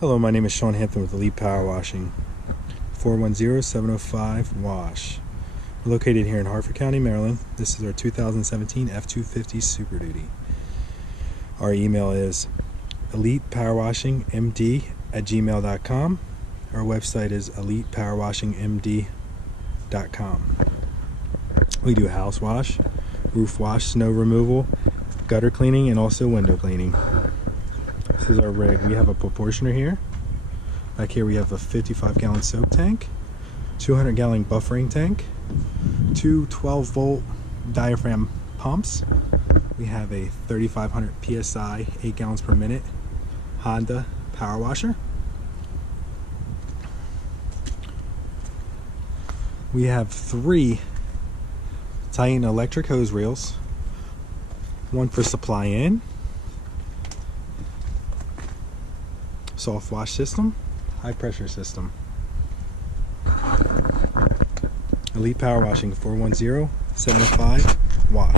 Hello, my name is Sean Hampton with Elite Power Washing, 410-705-WASH. We're located here in Harford County, Maryland. This is our 2017 F-250 Super Duty. Our email is elitepowerwashingmd@gmail.com. Our website is elitepowerwashingmd.com. We do house wash, roof wash, snow removal, gutter cleaning, and also window cleaning. This is our rig. We have a proportioner here. Back here we have a 55-gallon soak tank, 200-gallon buffering tank, two 12-volt diaphragm pumps. We have a 3,500 PSI, 8 gallons per minute Honda power washer. We have 3 Titan electric hose reels, one for supply in, soft wash system, high pressure system. Elite Power Washing, 410-705-WASH.